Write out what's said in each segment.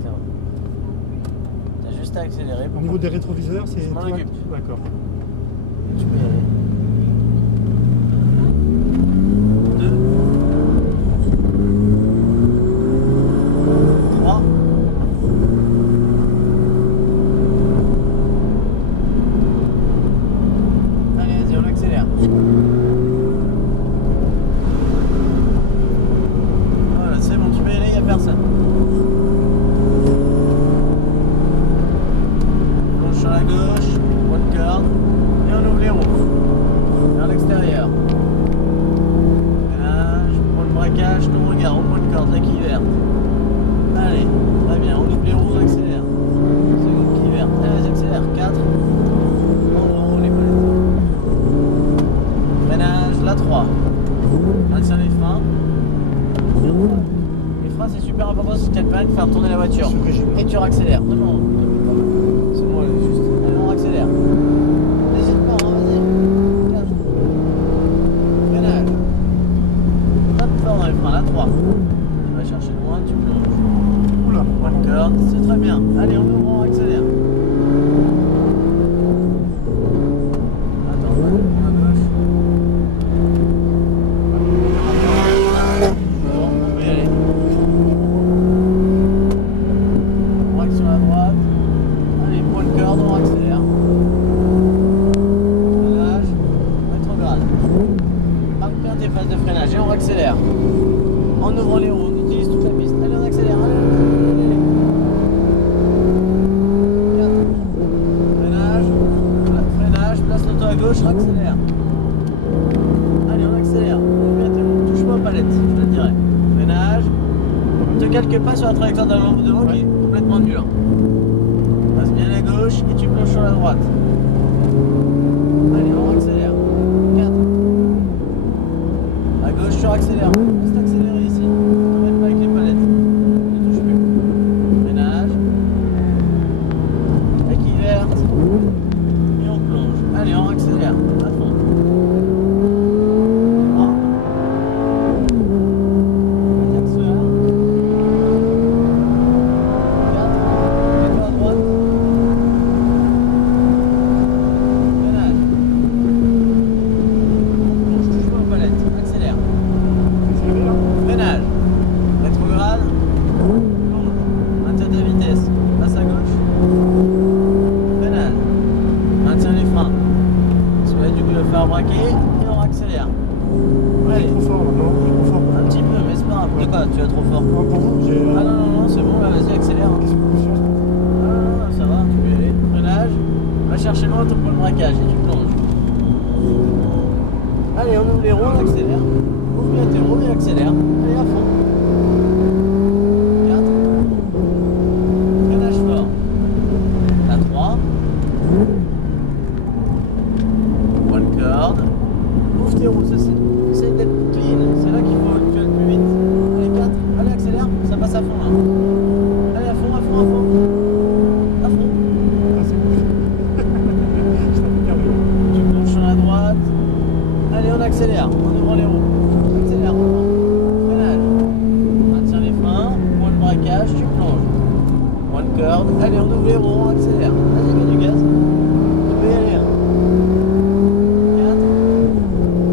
directement. T'as juste à accélérer. Au niveau des rétroviseurs, c'est... Je m'en occupe. D'accord. Tu peux y aller. 2 3 Allez, vas-y, on accélère. Voilà, c'est bon, tu peux y aller, il n'y a personne. Plonge sur la gauche, one card, et on ouvre les roues. Vers l'extérieur. Là, je prends le braquage, ton regard, au point de corde, la quille verte. Allez, très bien, on ouvre les roues, on accélère. Seconde quille verte, allez, vas-y, accélère. 4. On les palettes. Freinage, la 3. Maintien les freins. Les freins, c'est super important si tu as le permis de faire tourner la voiture. Et tu raccélères. Non, non, c'est moi juste. Allez, on accélère. N'hésite pas, hein, vas-y. 4. Freinage. Tape fort dans les freins, la 3. Tu vas chercher loin, tu plonges. Oula. One card, c'est très bien. Allez, on ouvre, on accélère. Attends, à gauche. Bon, on peut y aller. On braque sur la droite. Allez, point de corde, on accélère. Freinage, rétrograde. Marque bien tes phases de freinage et on accélère. En ouvrant les roues, on utilise toute la piste. Allez, on accélère. Allez, allez, allez. 4. Freinage. Freinage. Place l'auto à gauche, accélère. Allez, on accélère. On bien tes roues. Touche pas aux palettes, je te le dirai. Freinage. Ne te calque pas sur la trajectoire de la lampe devant qui est complètement dure. Passe bien à gauche et tu plonges sur la droite. Allez, on accélère. 4. À gauche, tu accélères. Reste accéléré ici. Ne t'embête pas avec les palettes. Ne touche plus. Freinage. La quille verte. Et on plonge. Allez, on accélère. À fond. 3. Accélère. 4. Mets-toi à droite. Freinage. Plonge, touche pas aux palettes. Accélère. Accéléré là. Freinage. Rétrograde. Plonge. Maintiens ta vitesse. Passe à gauche. Freinage. Maintiens les freins. Tu vas du coup le faire braquer et on accélère. Allez. Trop fort maintenant, trop fort. Un petit peu, mais c'est pas grave. De quoi tu vas trop fort? Non, pour vous, j'ai... Ah non, non, non, c'est bon, là, vas-y, accélère. Qu'est-ce que vous faites? Ah non, non, ça va, tu peux y aller. Freinage. Va chercher loin ton point de braquage et tu plonges. Allez, on ouvre les roues, on accélère. Ouvre bien tes roues et accélère. Allez, à fond. 4. Freinage fort. La 3. One card. Ouvre tes roues, essaye d'être clean. C'est là qu'il faut que tu ailles le plus vite. Allez, 4. Allez, accélère. Ça passe à fond là. Allez, à fond, à fond, à fond. À fond. Ah, c'est bon. Je t'en fais carré. Tu plonges sur la droite. Allez, on accélère. En ouvrant les roues. Accélère. Freinage. Maintiens les freins. Point de braquage. Tu plonges. One card. Allez, on ouvre les roues. On accélère. Vas-y, mets du gaz. Tu peux y aller. 4.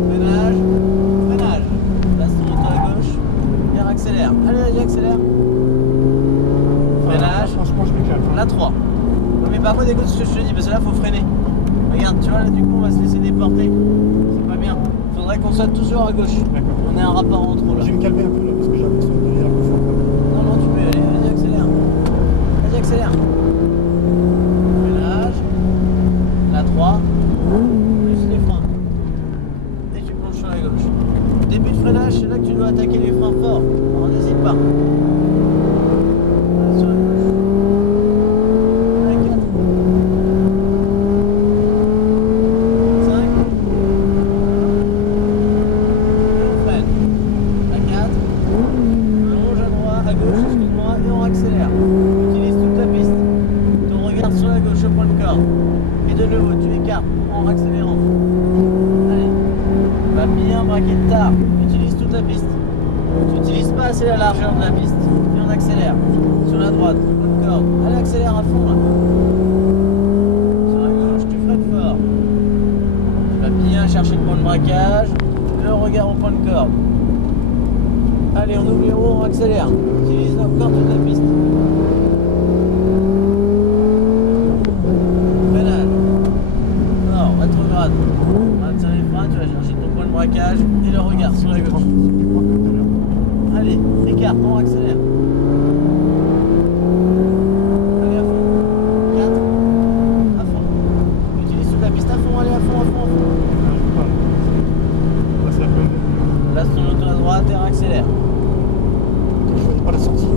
Freinage. Freinage. Place ton auto à gauche. Et accélère. Allez, vas-y, accélère. Freinage. Franchement, je m'éclate. La 3. Non, mais par contre, écoute ce que je te dis, parce que là, faut freiner. Regarde, tu vois, là, du coup, on va se laisser déporter. C'est pas bien. Faudrait qu'on soit toujours à gauche. D'accord. On est un rapport en trop là. Je vais me calmer un peu là, parce que j'ai l'impression de donner un peu fort. Non, non, tu peux y aller. Vas-y, accélère. Vas-y, accélère. Freinage. La 3. Plus les freins. Et tu plonges sur la gauche. Début de freinage, c'est là que tu dois attaquer les freins forts. Alors, n'hésite pas. Sur la gauche. Allez, 4. 5. Et on freine. La 4. Longe à droite, à gauche, excuse-moi, et on accélère. Utilise toute la piste. Ton regard sur la gauche, au point de corde. Et de nouveau, tu écartes en accélérant. Allez. Va bien braquer de tard. Utilise toute la piste. Tu n'utilises pas assez la largeur de la piste. Et on accélère. Sur la droite, bonne corde. Allez, accélère à fond là. Sur la gauche, tu freines fort. Tu vas bien chercher le point de braquage. Le regard au point de corde. Allez, on ouvre les roues, on accélère. Utilise encore toute la piste. Freinage. Alors, rétrograde. Maintiens les freins, tu vas chercher ton point de braquage et le regard sur la gauche. Allez, écarte, on accélère. Allez à fond. 4. À fond. Utilise toute la piste à fond, allez à fond, à fond, à fond. Place ton auto à droite et accélère. Je ne choisis pas la sortie.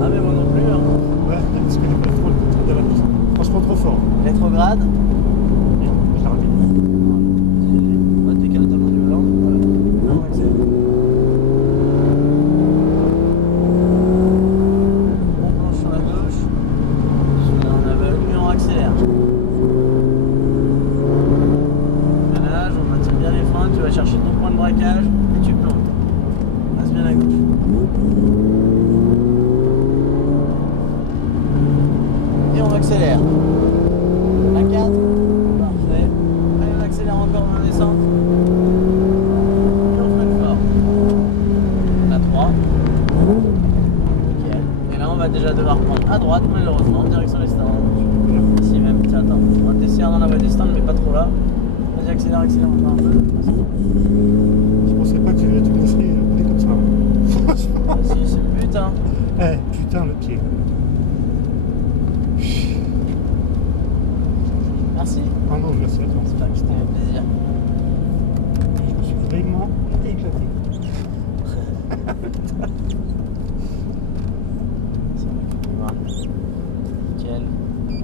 Ah mais moi non plus. Hein. Ouais, parce que j'ai pas trop le contrôle de la piste. Franchement trop fort. Rétrograde. Je la rapide. On va décaler totalement du volant. Voilà. Là, on accélère. On planche sur la gauche. Celui-là en aveugle et on accélère. Freinage, on maintient bien les freins, tu vas chercher ton point de braquage et tu plantes. Passe bien à gauche. Et on accélère. À 4. Parfait. Allez, on accélère encore dans la descente. Et on freine fort. À 3. Nickel. Et là, on va déjà devoir prendre à droite, malheureusement, en direction des stands. Ici même. Tiens, attends. On va t'essayer dans la voie des stands, mais pas trop là. Vas-y, accélère, accélère encore un peu. Je pensais pas que tu me laisserais rouler comme ça. Franchement. Ah, si, c'est le but, hein. Eh, putain, le pied. Merci. Ah non, merci à toi. J'espère que c'était un plaisir. Je me suis vraiment éclaté.